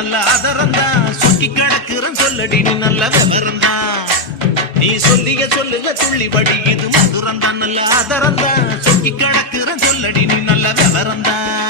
நல்ல ஆதரந்தான் சொக்கி கிடக்குறன் சொல்லடி நீ நல்ல விவரந்தான் நீ சொல்லிய சொல்லுக துள்ளி படிக்குது மதுரந்தான் நல்ல ஆதரந்தான் சொக்கி கிடக்குறன் சொல்லடி நீ நல்ல விவரந்தான்